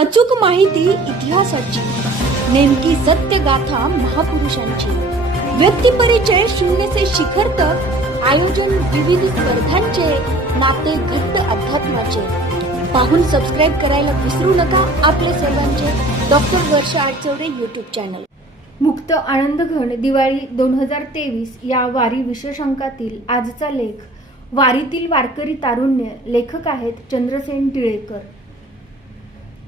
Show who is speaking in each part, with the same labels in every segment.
Speaker 1: अचूक माहिती इतिहासाची. नेमकी सत्य गाथा महापुरुषांची. व्यक्तिपरिचय शून्य से शिखर तक आयोजन विविध स्पर्धांचे नाते घट्ट अध्यात्माचे. पाहून सबस्क्राईब करायला विसरू नका आपले सर्वांचे. Doctor Varsha Adachawade YouTube channel
Speaker 2: मुक्त आनंदघन दिवाळी दोन हजार तेवीस या वारी विशेषांकातील आजचा लेख. वारीतील वारकरी तारुण्य लेखक आहेत चंद्रसेन टिळेकर.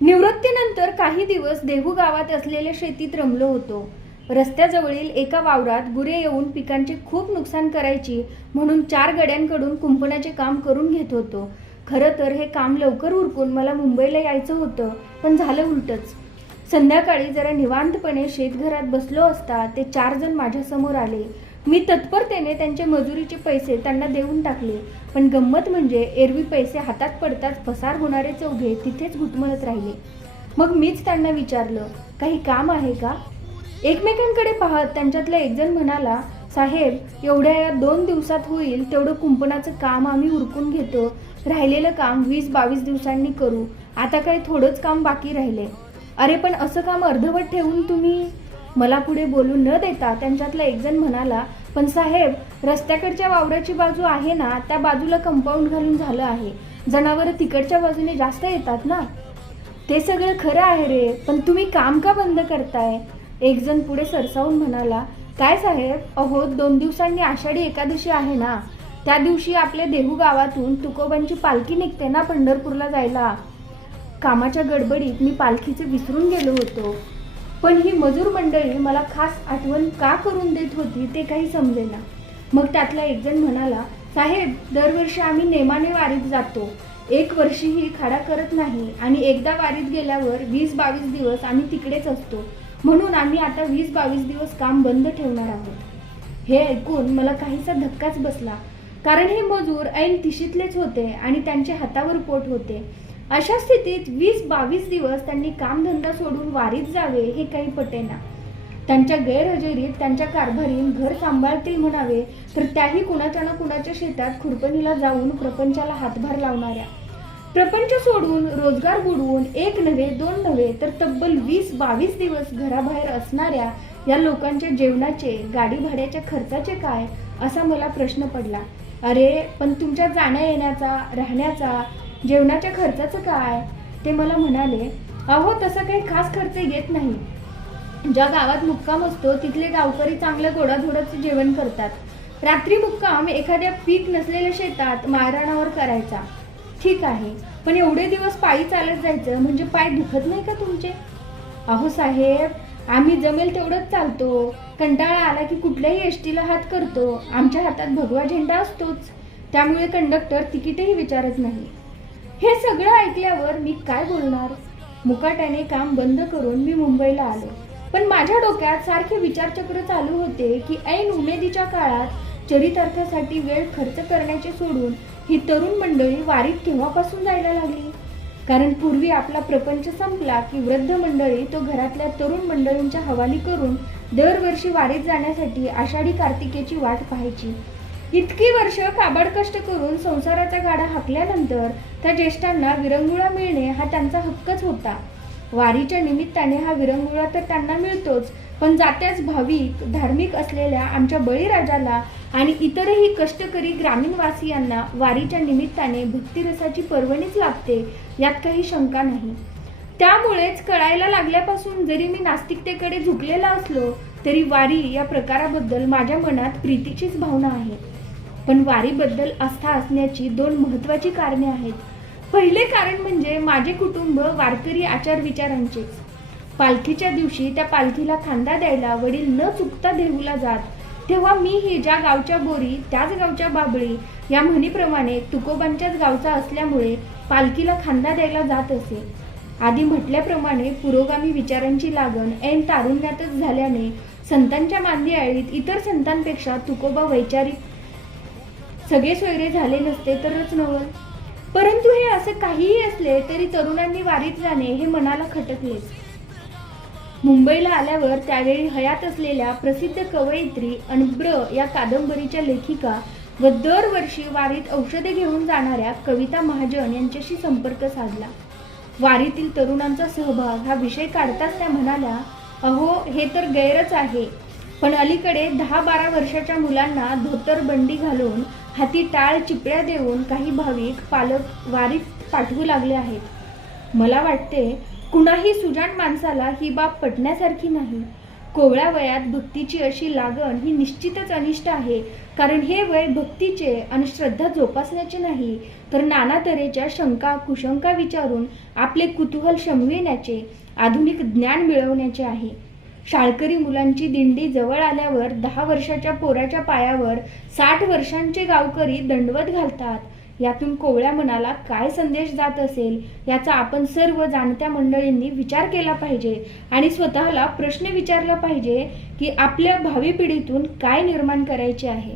Speaker 2: निवृत्तीनंतर काही दिवस देहू गावात असलेल्या शेतीत रमलो होतो. रस्त्याजवळील एका वावरात गुरे येऊन पिकांचे खूप नुकसान करायची म्हणून चार गड्यांकडून कुंपणाचे काम करून घेत होतो. खरं तर हे काम लवकर उरकून मला मुंबईला यायचं होतं पण झालं उलटच. संध्याकाळी जरा निवांतपणे शेतघरात बसलो असता ते चार जण माझ्यासमोर आले. मी तत्परतेने त्यांचे मजुरीचे पैसे त्यांना देऊन टाकले. पण गंमत म्हणजे एरवी पैसे हातात पडताच पसार होणारे चौघे तिथेच घुटमळत राहिले. मग मीच त्यांना विचारलं काही काम आहे का? एकमेकांकडे पाहत त्यांच्यातला एकजण म्हणाला साहेब एवढ्या या दोन दिवसात होईल तेवढं कुंपणाचं काम आम्ही उरकून घेतो. राहिलेलं काम वीस बावीस दिवसांनी करू. आता काही थोडंच काम बाकी राहिले. अरे पण असं काम अर्धवट ठेवून तुम्ही मला पुढे बोलू न देता? त्यांच्यातला एकजण म्हणाला पण साहेब रस्त्याकडच्या वावराची बाजू आहे ना त्या बाजूला कंपाऊंड घालून झालं आहे. जनावरं तिकडच्या बाजूने जास्त येतात ना? ते सगळं खरं आहे रे पण तुम्ही काम का बंद करताय? एक जण पुढे सरसावून म्हणाला काय साहेब अहो दोन दिवसांनी आषाढी एकादशी आहे ना. त्या दिवशी आपल्या देहू गावातून तुकोबांची पालखी निघते ना पंढरपूरला जायला. कामाच्या गडबडीत मी पालखीचे विसरून गेलो होतो. पण ही मजूर मंडळी मला खास आठवण का करून देत होती ते काही समजेना. मग त्यातला एकजण म्हणाला साहेब दरवर्षी आम्ही नेमाने वारीत जातो. एक वर्षीही खाडा करत नाही आणि एकदा वारीत गेल्यावर वीस बावीस दिवस आम्ही तिकडेच असतो. म्हणून आम्ही आता वीस बावीस दिवस काम बंद ठेवणार आहोत. हे ऐकून मला काहीसा धक्काच बसला. कारण हे मजूर ऐन तिशीतलेच होते आणि त्यांचे हातावर पोट होते. अशा स्थितीत वीस बावीस दिवस त्यांनी कामधंदा सोडून वारीत जावे हे काही पटेना त्यांच्या गैरहजेरीत त्यांच्या कारभारीन घर सांभाळतील म्हणावे तर त्याही कुणाच्या ना कुणाच्या शेतात खुरपणीला जाऊन प्रपंचाला हातभार लावणाऱ्या. प्रपंच सोडून रोजगार बुडवून एक नव्हे दोन नव्हे तर तब्बल वीस बावीस दिवस घराबाहेर असणाऱ्या या लोकांच्या जेवणाचे गाडी भाड्याच्या खर्चाचे काय असा मला प्रश्न पडला. अरे पण तुमच्या जाण्या येण्याचा राहण्याचा जेवणाच्या खर्चाचं काय? ते मला म्हणाले अहो तसा काही खास खर्च येत नाही. ज्या गावात मुक्काम असतो तिथले गावकरी चांगलं गोडाधोडाचं जेवण करतात. रात्री मुक्काम एखाद्या पीक नसलेल्या शेतात मारणावर करायचा. ठीक आहे पण एवढे दिवस पायी चालत जायचं म्हणजे पाय दुखत नाही का तुमचे? अहो साहेब आम्ही जमेल तेवढंच चालतो. कंटाळा आला की कुठल्याही एसटीला हात करतो. आमच्या हातात भगवा झेंडा असतोच. त्यामुळे कंडक्टर तिकीटही विचारत नाही. हे सगळं ऐकल्यावर मी काय बोलणार? मुकाट्याने काम बंद करून मी मुंबईला आलो. पण माझ्या डोक्यात सारखे विचारचक्र चालू होते की ऐन उमेदीच्या काळात चरितार्थासाठी वेळ खर्च करण्याचे सोडून ही तरुण मंडळी वारीत केव्हापासून जायला लागली? कारण पूर्वी आपला प्रपंच संपला की वृद्ध मंडळी तो घरातल्या तरुण मंडळींच्या हवाली करून दरवर्षी वारीत जाण्यासाठी आषाढी कार्तिकेची वाट पाहायची. इतकी वर्ष काबाड कष्ट करून संसाराचा गाडा हाकल्यानंतर त्या ज्येष्ठांना विरंगुळा मिळणे हा त्यांचा हक्कच होता. वारीच्या निमित्ताने हा विरंगुळा तर त्यांना मिळतोच पण जात्याच भाविक धार्मिक असलेल्या आमच्या बळीराजाला आणि इतरही कष्टकरी ग्रामीणवासियांना वारीच्या निमित्ताने भक्तिरसाची पर्वणीच लागते यात काही शंका नाही. त्यामुळेच कळायला लागल्यापासून जरी मी नास्तिकतेकडे झुकलेला असलो तरी वारी या प्रकाराबद्दल माझ्या मनात प्रीतीचीच भावना आहे. पण वारीबद्दल आस्था असण्याची दोन महत्वाची कारणे आहेत. पहिले कारण म्हणजे माझे कुटुंब वारकरी आचार विचारांचेच पालखीच्या दिवशी त्या पालखीला खांदा द्यायला वडील न चुकता देहूला जात. तेव्हा मीही ज्या गावच्या बोरी त्याच गावच्या बाबळी या म्हणीप्रमाणे तुकोबांच्याच गावचा असल्यामुळे पालखीला खांदा द्यायला जात असे. आधी म्हटल्याप्रमाणे पुरोगामी विचारांची लागण ऐन तारुण्यातच झाल्याने संतांच्या मांदियाळीत इतर संतांपेक्षा तुकोबा वैचारिक सगळे सोयरे झाले नसते तरच नवल. परंतु हे असं काहीही असले तरी तरुणांनी वारीत जाणे हे मनाला खटकलेच. मुंबईला आल्यावर त्यावेळी हयात असलेल्या प्रसिद्ध कवयित्री अनब्र या कादंबरीच्या लेखिका व दरवर्षी वारीत औषधे घेऊन जाणाऱ्या कविता महाजन यांच्याशी संपर्क साधला. वारीतील तरुणांचा सहभाग हा विषय काढताच त्या म्हणाल्या अहो हे तर गैरच आहे. पण अलीकडे दहा बारा वर्षाच्या मुलांना धोतर बंडी घालून हाती टाळ चिपळ्या देऊन काही भाविक पालक वारीत पाठवू लागले आहेत. मला वाटते कुणाही सुजाण माणसाला ही बाब पटण्यासारखी नाही. कोवळ्या वयात भक्तीची अशी लागण ही निश्चितच अनिष्ट आहे. कारण हे वय भक्तीचे आणि श्रद्धा जोपासण्याचे नाही तर नाना तऱ्हेच्या शंका कुशंका विचारून आपले कुतूहल शमविण्याचे आधुनिक ज्ञान मिळवण्याचे आहे. शाळकरी मुलांची दिंडी जवळ आल्यावर दहा वर्षाच्या पोराच्या पायावर साठ वर्षांचे गावकरी दंडवत घालतात. यातून कोवळ्या मनाला काय संदेश जात असेल याचा आपण सर्व जाणत्या मंडळींनी विचार केला पाहिजे आणि स्वतःला प्रश्न विचारला पाहिजे की आपल्या भावी पिढीतून काय निर्माण करायचे आहे.